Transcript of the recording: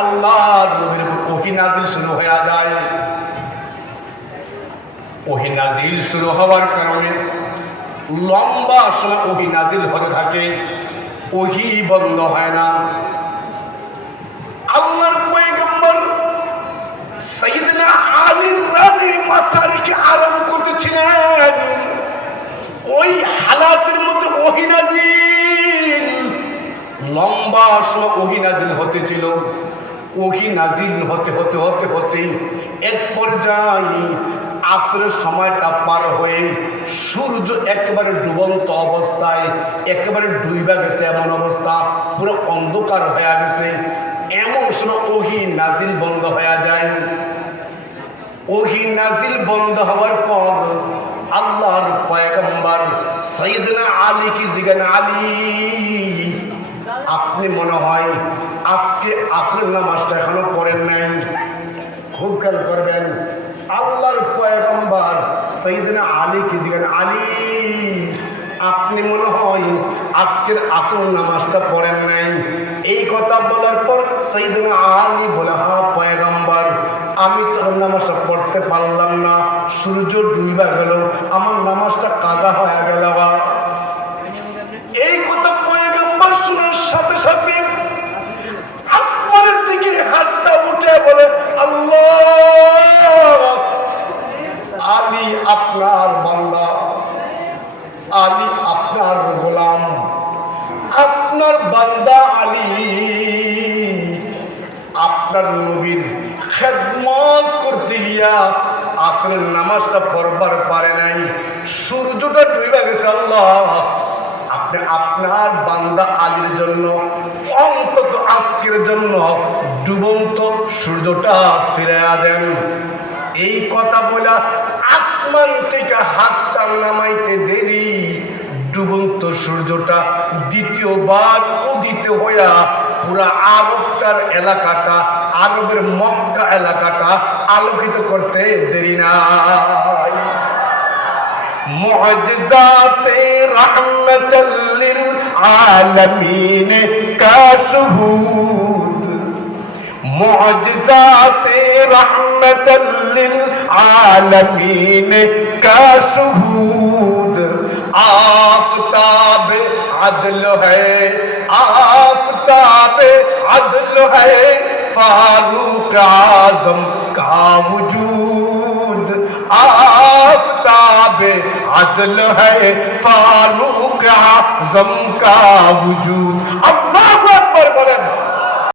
আল্লাহর নবীর উপর ওহী নাজিল শুরু হয়ে যায়। ওহী নাজিল শুরু হওয়ার কারণে লম্বা সময় ওহী নাজিল হতে থাকে, ওহী বন্ধ হয় না। আল্লাহর পয়গম্বর সাইয়েদনা আলীর রানে মাথা রেখে আরাম করতেছিলেন, ওই হালাতের মধ্যে ওহী নাজিল, লম্বা সময় ওহী নাজিল হতেছিল। ওহী নাজিল হতে হতে হতে হতে এক পর্যায়ে আসরের সময়টা পার হয়ে সূর্য একেবারে ডুবন্ত অবস্থায় একেবারে ডুইবা গেছে, এমন অবস্থা পুরো অন্ধকার হয়ে গেছে। এমন সময় ওহী নাজিল বন্ধ হয়ে যায়। ওহী নাজিল বন্ধ হওয়ার পর আল্লাহর পয়গম্বর সাইয়েদনা আলী কি জিগান, আলী আপনি মনে হয় আজকে আসরের নামাজটা এখনো পড়েন নাই। খুব খেয়াল করবেন, আল্লাহর পয়গম্বর সাইয়েদনা আলী কি জিগান, আলী আপনি মনে হয় আজকের আসর নামাজটা পড়েন নাই। এই কথা বলার পর সাইয়েদনা আলী বলে, হ্যাঁ পয়গম্বর, আমি তো নামাজটা পড়তে পারলাম না, সূর্য ডুইবা গেল, আমার নামাজটা কাজা হয়ে গেল। এই কথা পয়গম্বর শোনার সাথে সাথে আসমানের দিকে হাতটা উঠে বলে, আল্লাহ, আলী আপনার বান্দা, আলী আপনার গোলাম, আপনার বান্দা আলী আপনার নবীর খেদমত করতে গিয়া আসরের নামাজটা পড়বার পারে নাই, সূর্যটা ডুবে গেছে। আল্লাহ, আপনি আপনার বান্দা আলীর জন্য অন্তত আজকের জন্য ডুবন্ত সূর্যটা ফিরাইয়া দেন। এই কথা বলা আসমান থেকে হাতটা নামাইতে দেরি, ডুবন্ত সূর্যটা দ্বিতীয়বার উদিত হইয়া পুরা আরবটার এলাকাটা, আরবের মক্কা এলাকাটা আলোকিত করতে দেরি নাই। মুআজিজাতে রাহমাতাল লিল আলামিন কা শুহুদ, মুআজিজাতে রাহমাতাল লিল আলামিন কা শুহুদ, आफ़ताब अदल है, आफ़ताब अदल है, फारूक आज़म का वजूद, आफ़ताब अदल है, फारूक आज़म का वजूद। अब